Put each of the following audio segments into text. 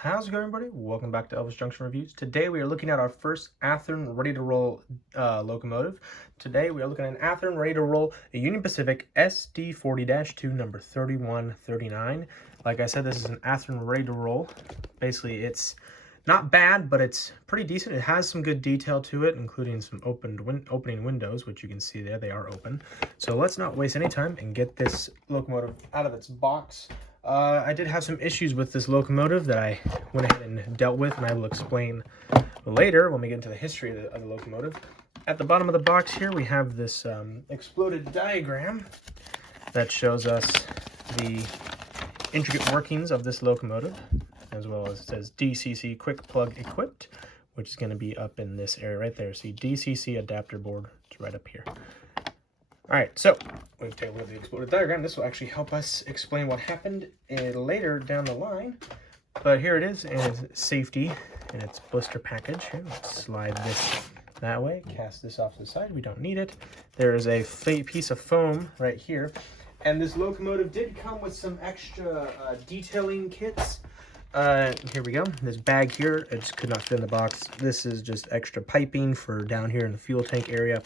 How's it going, everybody? Welcome back to Elvis Junction Reviews. Today we are looking at our first Athearn ready-to-roll locomotive. Today we are looking at an Athearn ready-to-roll, a Union Pacific SD40-2 number 3139. Like I said, this is an Athearn ready-to-roll. Basically, it's not bad, but it's pretty decent. It has some good detail to it, including some opening windows, which you can see there. They are open. So let's not waste any time and get this locomotive out of its box. I did have some issues with this locomotive that I went ahead and dealt with, and I will explain later when we get into the history of the locomotive. At the bottom of the box here, we have this exploded diagram that shows us the intricate workings of this locomotive, as well as it says DCC quick plug equipped, which is going to be up in this area right there. See, DCC adapter board, it's right up here. All right, so we've taken a look at the exploded diagram. This will actually help us explain what happened later down the line. But here it is, and it's safety in its blister package. Here, let's slide this that way, cast this off to the side. We don't need it. There is a piece of foam right here. And this locomotive did come with some extra detailing kits. Here we go. This bag here, it just could not fit in the box. This is just extra piping for down here in the fuel tank area.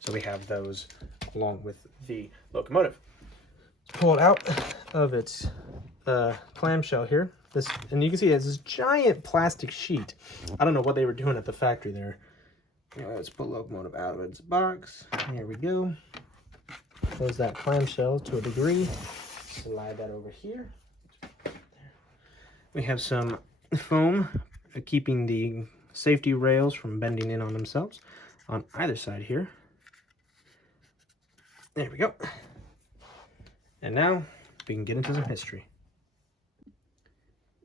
So we have those along with the locomotive. Pull it out of its clamshell here. And you can see it has this giant plastic sheet. I don't know what they were doing at the factory there. Anyway, let's pull the locomotive out of its box. Here we go. Close that clamshell to a degree. Slide that over here. We have some foam keeping the safety rails from bending in on themselves on either side here. There we go. And now we can get into some history.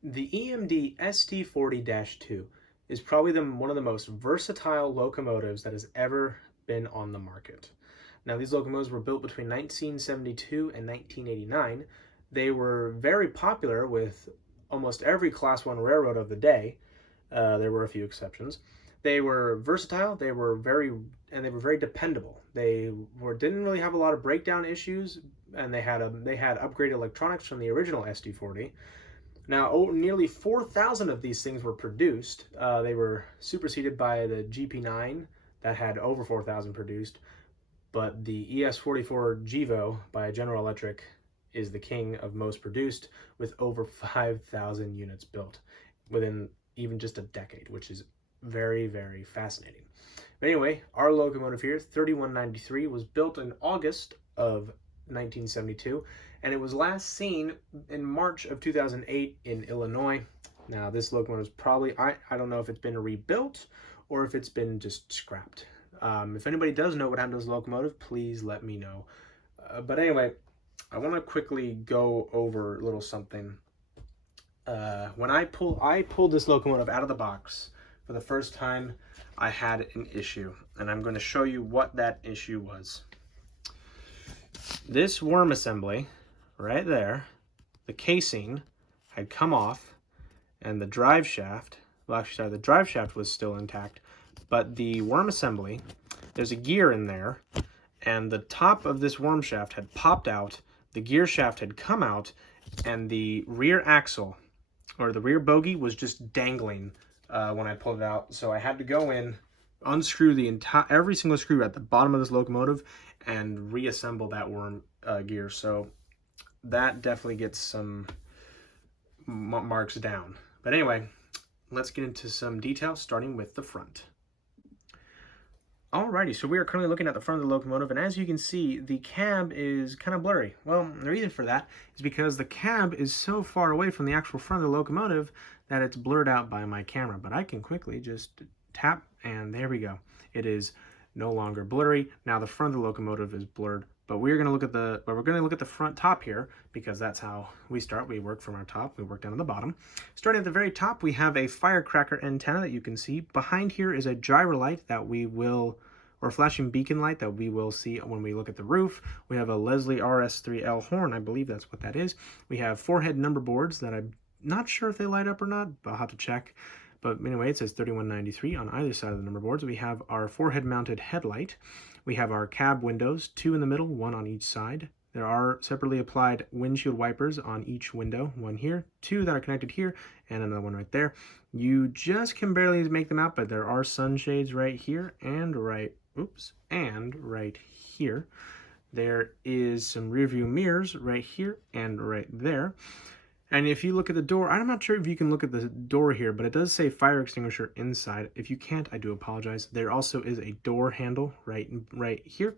The EMD SD40-2 is probably one of the most versatile locomotives that has ever been on the market. Now, these locomotives were built between 1972 and 1989. They were very popular with almost every Class 1 railroad of the day. There were a few exceptions. They were versatile, they were very dependable. They didn't really have a lot of breakdown issues, and they had upgraded electronics from the original SD40. Now, nearly 4,000 of these things were produced. They were superseded by the GP9 that had over 4,000 produced, but the ES44 GEVO by General Electric is the king of most produced, with over 5,000 units built within even just a decade, which is very, very fascinating. But anyway, our locomotive here, 3193, was built in August of 1972, and it was last seen in March of 2008 in Illinois. Now, this locomotive is probably, I don't know if it's been rebuilt or if it's been just scrapped. If anybody does know what happened to this locomotive, please let me know. But anyway, I want to quickly go over a little something. When I pulled this locomotive out of the box for the first time, I had an issue, and I'm going to show you what that issue was. This worm assembly right there, the casing had come off, and the drive shaft, well, actually, sorry, the drive shaft was still intact, but the worm assembly, there's a gear in there, and the top of this worm shaft had popped out, the gear shaft had come out, and the rear axle, or the rear bogie, was just dangling when I pulled it out. So I had to go in, unscrew every single screw at the bottom of this locomotive, and reassemble that worm gear. So that definitely gets some marks down. But anyway, let's get into some details, starting with the front. Alrighty, so we are currently looking at the front of the locomotive, and as you can see, the cab is kind of blurry. Well, the reason for that is because the cab is so far away from the actual front of the locomotive that it's blurred out by my camera. But I can quickly just tap, and there we go. It is no longer blurry. Now the front of the locomotive is blurred, but we're going to look at the front top here, because that's how we start. We work from our top, we work down to the bottom. Starting at the very top, we have a firecracker antenna that you can see. Behind here is a gyro light that or flashing beacon light that we will see when we look at the roof. We have a Leslie RS3L horn, I believe that's what that is. We have 4-head number boards that I'm not sure if they light up or not, but I'll have to check. But anyway, it says 3193 on either side of the number boards. We have our 4-head mounted headlight. We have our cab windows, 2 in the middle, 1 on each side. There are separately applied windshield wipers on each window, one here, two that are connected here, and another one right there. You just can barely make them out, but there are sunshades right here and right here. There is some rear view mirrors right here and right there. And if you look at the door, I'm not sure if you can look at the door here, but it does say fire extinguisher inside. If you can't, I do apologize. There also is a door handle right here.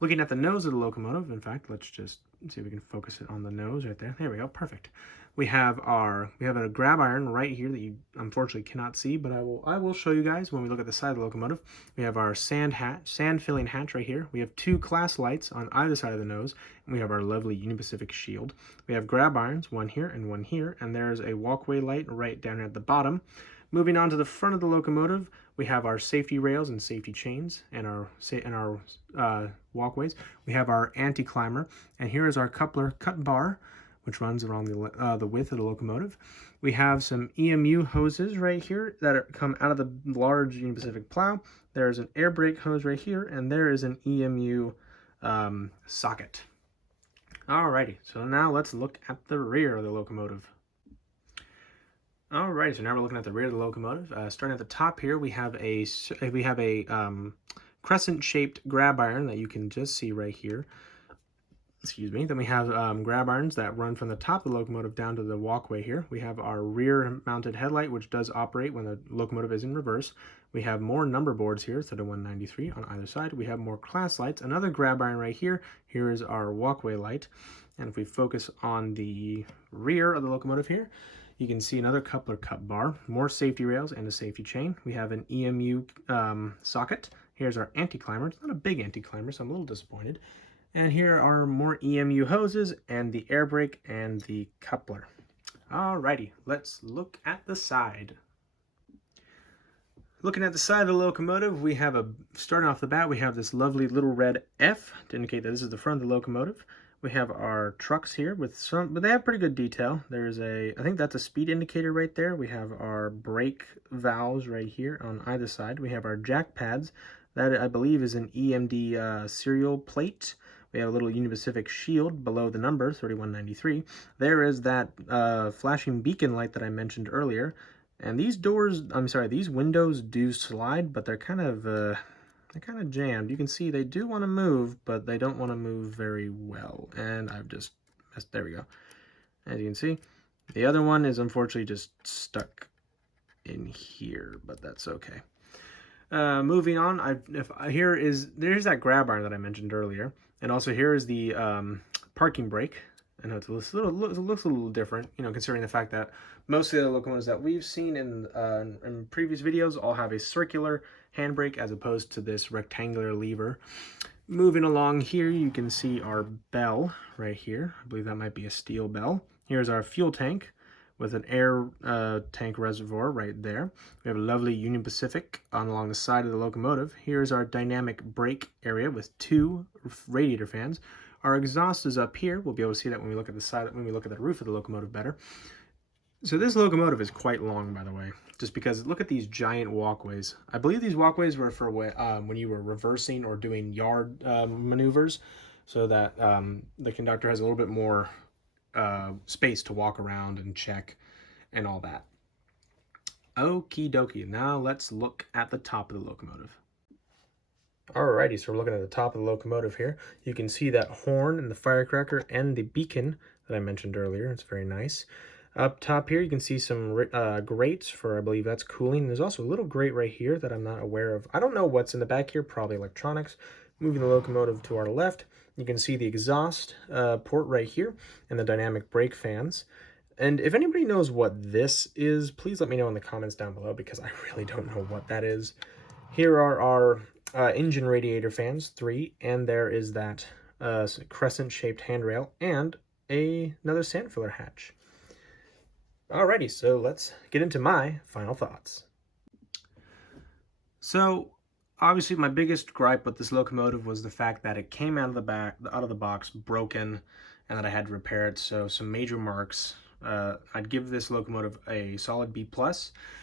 Looking at the nose of the locomotive, in fact, let's just see if we can focus it on the nose right there. There we go, perfect. We have a grab iron right here that you unfortunately cannot see, but I will show you guys when we look at the side of the locomotive. We have our sand filling hatch right here. We have two class lights on either side of the nose, and we have our lovely Union Pacific shield. We have grab irons, one here and one here, and there's a walkway light right down at the bottom. Moving on to the front of the locomotive, we have our safety rails and safety chains and our walkways. We have our anti-climber, and here is our coupler cut bar, which runs along the width of the locomotive. We have some EMU hoses right here that come out of the large Union Pacific plow. There's an air brake hose right here, and there is an EMU socket. Alrighty, so now let's look at the rear of the locomotive. Alright, so now we're looking at the rear of the locomotive. Starting at the top here, we have a crescent-shaped grab iron that you can just see right here. Excuse me. Then we have grab irons that run from the top of the locomotive down to the walkway here. We have our rear-mounted headlight, which does operate when the locomotive is in reverse. We have more number boards here, 3193 on either side. We have more class lights. Another grab iron right here. Here is our walkway light. And if we focus on the rear of the locomotive here, you can see another coupler cut bar, more safety rails, and a safety chain. We have an EMU socket. Here's our anti-climber. It's not a big anti-climber, so I'm a little disappointed. And here are more EMU hoses and the air brake and the coupler. Alrighty, let's look at the side. Looking at the side of the locomotive, we have starting off the bat, we have this lovely little red F to indicate that this is the front of the locomotive. We have our trucks here but they have pretty good detail. There's I think that's a speed indicator right there. We have our brake valves right here on either side. We have our jack pads. That I believe is an EMD serial plate. We have a little Union Pacific shield below the number, 3193. There is that flashing beacon light that I mentioned earlier. And these windows do slide, but they're kind of jammed. You can see they do want to move, but they don't want to move very well. And I've just messed, there we go. As you can see, the other one is unfortunately just stuck in here, but that's okay. Moving on, there's that grab iron that I mentioned earlier, and also here is the parking brake. I know it looks a little different, you know, considering the fact that most of the locomotives that we've seen in previous videos all have a circular handbrake as opposed to this rectangular lever. Moving along here, you can see our bell right here. I believe that might be a steel bell. Here's our fuel tank with an air tank reservoir right there. We have a lovely Union Pacific along the side of the locomotive. Here's our dynamic brake area with two radiator fans. Our exhaust is up here. We'll be able to see that when we look at the roof of the locomotive better. So this locomotive is quite long, by the way, just because look at these giant walkways. I believe these walkways were for when you were reversing or doing yard maneuvers, so that the conductor has a little bit more space to walk around and check and all that. Okie dokie, now let's look at the top of the locomotive. Alrighty, so we're looking at the top of the locomotive here. You can see that horn and the firecracker and the beacon that I mentioned earlier. It's very nice. Up top here, you can see some grates for, I believe that's cooling. There's also a little grate right here that I'm not aware of. I don't know what's in the back here, probably electronics. Moving the locomotive to our left, you can see the exhaust port right here and the dynamic brake fans. And if anybody knows what this is, please let me know in the comments down below, because I really don't know what that is. Here are our engine radiator fans, 3, and there is that crescent-shaped handrail and another sand filler hatch. Alrighty, so let's get into my final thoughts. So, obviously my biggest gripe with this locomotive was the fact that it came out of the box broken, and that I had to repair it, so some major marks. I'd give this locomotive a solid B+,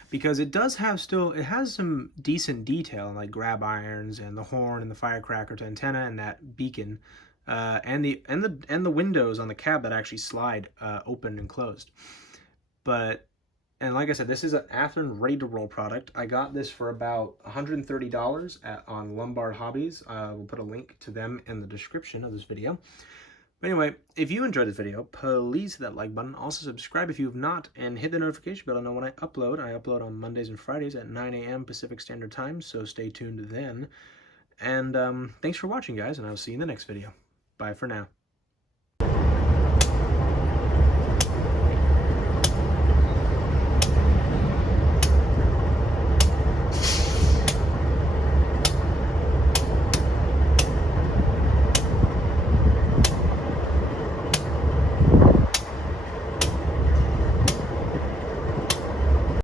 because it does have it has some decent detail, like grab irons and the horn and the firecracker to antenna and that beacon and the windows on the cab that actually slide open and closed. And like I said, this is an Athearn ready-to-roll product. I got this for about $130 on Lombard Hobbies. We'll put a link to them in the description of this video. But anyway, if you enjoyed this video, please hit that like button. Also subscribe if you have not, and hit the notification bell to know when I upload. I upload on Mondays and Fridays at 9 a.m. Pacific Standard Time, so stay tuned then. And thanks for watching, guys, and I'll see you in the next video. Bye for now.